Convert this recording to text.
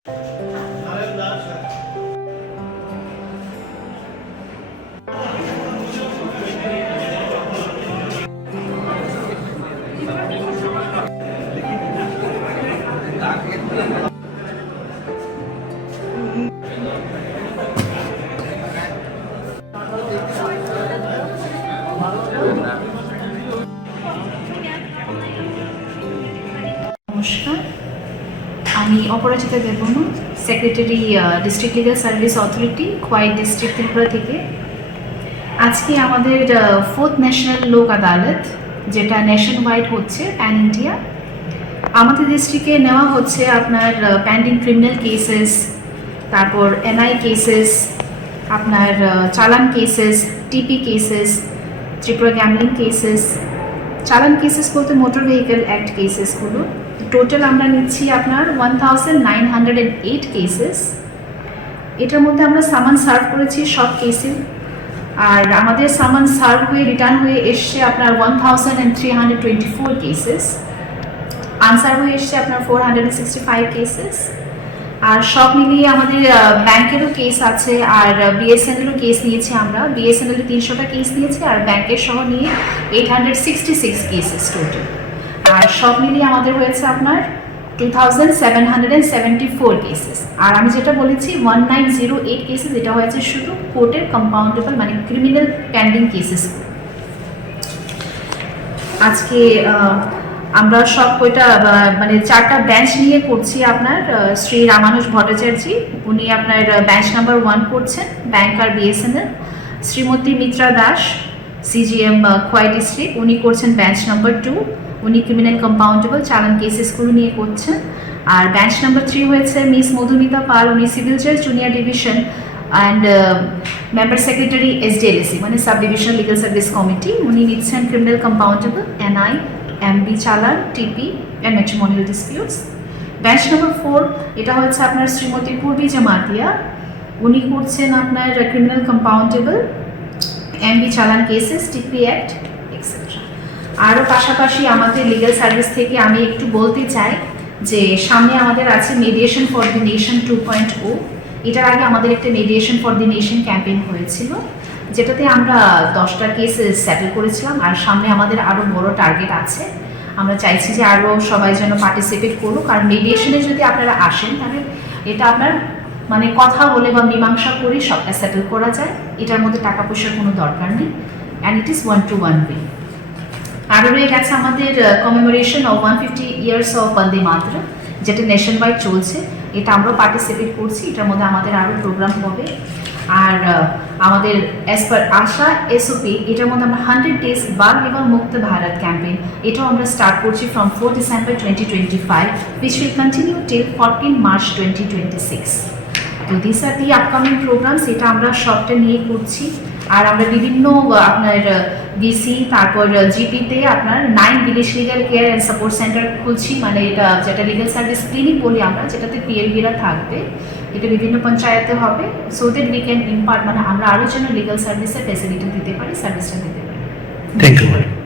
নমস্কার, আমি Aparajita Debbarma, secretary district legal service authority, Khowai district Tripura থেকে। আজকে আমাদের 4th ন্যাশনাল লোক আদালত, যেটা নেশন ওয়াইড হচ্ছে প্যান ইন্ডিয়া। আমাদের ডিস্ট্রিক্টে নেওয়া হচ্ছে আপনার পেন্ডিং ক্রিমিনাল কেসেস, তারপর এনআই কেসেস, আপনার challan cases, TP cases, Tripura gambling cases. Challan cases বলতে মোটর ভেহিকেল অ্যাক্ট কেসেসগুলো। টোটাল আমরা নিচ্ছি আপনার 1908 কেসেস। এটার মধ্যে আমরা সামান সার্ভ করেছি সব কেসে, আর আমাদের সামান সার্ভ হয়ে রিটার্ন হয়ে এসছে আপনার 1324 কেসেস। আনসার হয়ে এসছে আপনার 465 কেসেস। আর সব মিলিয়ে আমাদের ব্যাংকেরও কেস আছে, আর বিএসএনএলও কেস নিয়েছি আমরা। বিএসএনএল 300টা কেস নিয়েছি, আর ব্যাংকের সহ নিয়ে 866 কেসেস টোটাল। আর সব মিলিয়ে আমাদের হয়েছে আপনার 2774 কেসেস। আর আমি যেটা বলেছি 1908 কেসেস, এটা হয়েছে শুধু কোর্টের কম্পাউন্ডেবল মানে ক্রিমিনাল পেন্ডিং কেসেস। আজকে আমরা সব কয়টা মানে 4টা বেঞ্চ নিয়ে করছি। আপনার শ্রী রামানুজ ভট্টাচার্য, উনি আপনার বেঞ্চ নাম্বার 1 করছেন, ব্যাংক আর BSNL. Shrimati Mitra Das, CGM Khowai district, উনি করছেন বেঞ্চ নাম্বার 2, উনি ক্রিমিনাল কম্পাউন্ডেবল চালান কেসেসগুলো নিয়ে করছেন। আর বেঞ্চ নাম্বার 3 হয়েছে মিস মধুমিতা পাল, উনি সিভিল জাজ junior division and member secretary SDLSC মানে sub division legal service committee, উনি নিচ্ছেন criminal compoundable, NI, MB challan, TP and matrimonial disputes. Bench number 4 এটা হচ্ছে আপনার শ্রীমতী পূর্বী জামাতিয়া, উনি করছেন আপনার ক্রিমিনাল কম্পাউন্ডেবল, এমবি চালান কেসেস, টিপি অ্যাক্ট এক্সেট্রা। আরও পাশাপাশি আমাদের লিগাল সার্ভিস থেকে আমি একটু বলতে চাই যে সামনে আমাদের আছে মেডিয়েশন ফর দি নেশন 2.0। এটার আগে আমাদের একটা mediation for the nation campaign হয়েছিল, যেটাতে আমরা 10টা কেস সেটেল করেছিলাম। আর সামনে আমাদের আরও বড় টার্গেট আছে। আমরা চাইছি যে আরও সবাই যেন পার্টিসিপেট করুক। আর মেডিয়েশনে যদি আপনারা আসেন, তাহলে এটা আপনার মানে কথা বলে বা মীমাংসা করে সবটা সেটেল করা যায়। এটার মধ্যে টাকা পয়সার কোনো দরকার নেই, and it is 1-to-1 way. আরও রয়ে গেছে আমাদের কমেমোরেশন অফ 150 ইয়ার্স অফ বন্দে মাতরম, যেটা নেশন ওয়াইড চলছে। এটা আমরাও পার্টিসিপেট করছি, এটার মধ্যে আমাদের আরও প্রোগ্রাম হবে। আর আমাদের অ্যাজ পার আশা এসওপি, এটার মধ্যে আমরা 100 ডেজ বাল বিবাহ মুক্ত ভারত ক্যাম্পেইন, এটাও আমরা স্টার্ট করছি from 4 December 2025, which will continue till 14 March 2026. তো this are the upcoming programs, এটা আমরা সবটা নিয়ে করছি। আর আমরা বিভিন্ন আপনার ডিসি, তারপর জিপিতে আপনার 9 village legal care and support centre খুলছি, মানে এটা যেটা লিগাল সার্ভিস ক্লিনিক বলি আমরা, যেটাতে পিএলবিরা থাকবে। এটা বিভিন্ন পঞ্চায়েতে হবে, so that we can impart মানে আমরা আরও যেন লিগাল সার্ভিসের ফ্যাসিলিটি দিতে পারি, সার্ভিসটা দিতে পারি। Thank you.